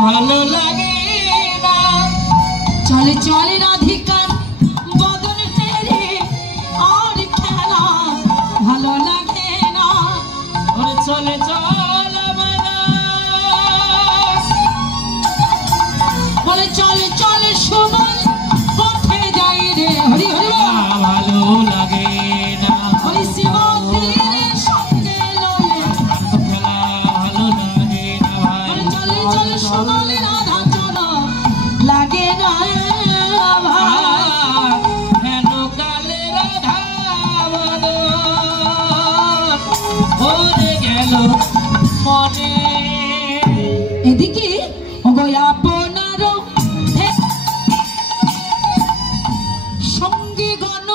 ভালো লাগে না। চলে চলে রাধিকার বদন তেরে আর খেলা ভালো লাগে না। ওরে চলে চল বলে চলে চলে সুবল পথে যাই রে হরি হরি ভালো লাগে না। হরি শিবতীর সঙ্গে লয়ে খেলা ভালো লাগে না ভাই। চলে চলে সুবল রাধা চল লাগে না ভাই। হেন কালে রাধা ভরে গেল মনে। এদিকে ওগো আপনার সঙ্গে গণ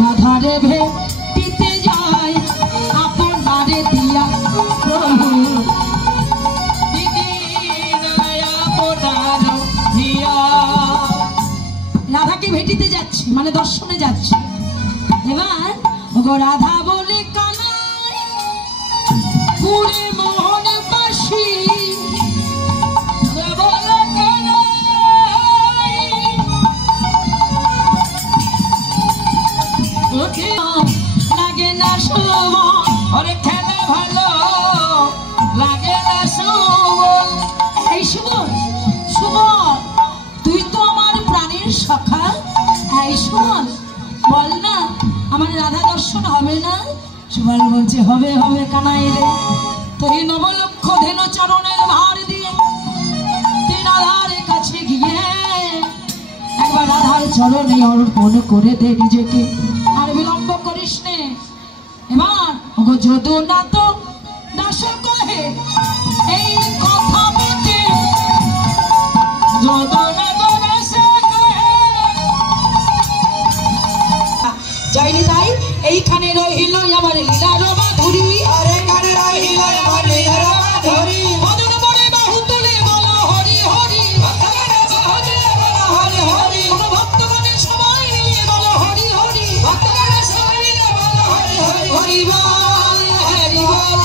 রাধারে ভেটিতে যায় আপনারে দিয়া প্রভু। রাধাকে ভেটিতে যাচ্ছে মানে দর্শনে যাচ্ছে। এবার ওগো রাধা বলে কানাই পুরে মোহন বাসী লাগে না শোভন। ওরে খেলা ভালো লাগে না সুবল। এই সুবল সুবল তুই তো আমার প্রাণের সখা। এই সুবল বল না আমার রাধা দর্শন হবে না? সুবল বলছে হবে হবে কানাই রে। তুই নবলক্ষ ধেন চরণের ভার দিয়ে তুই রাধার কাছে গিয়ে একবার রাধার চরণে অর্পণ করে দে নিজেকে। আর বিলম্ব করিস নে। এবার ওগো যদু না তো দাস কহে এই কথা বটে যদু না তো দাস কহে। যাইনি তাই এইখানে রহিল আমার লীলার মাধুরী। আরে এখানে রহিল আমার লীলার মাধুরী। মদন বরে বাহু তুলে বলো হরি হরি হরি হরি ভক্তগণে সবাই নিয়ে বলো হরি হরি ভক্তগণে সবাই মিলে বলো হরি হরি। হরি বল হরি বল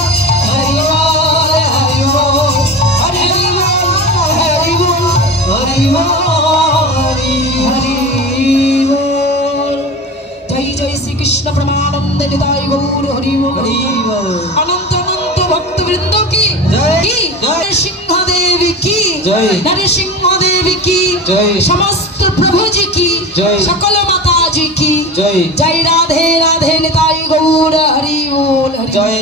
হরি বল হরি বল হরি বল হরি বল হরি হরি বল। জয় জয় শ্রীকৃষ্ণ প্রমানন্দে নিতাই গৌর হরি বল। হরি বল। অনন্ত অনন্ত ভক্তবৃন্দ কি জয়। কি জয়। নরসিংহ দেবী কি জয়। নরসিংহ দেবী কি জয়। সমস্ত প্রভুজি কি জয়। সকল মাতাজি কি জয়। জয় রাধে রাধে নিতাই গৌর হরি বল হরি জয়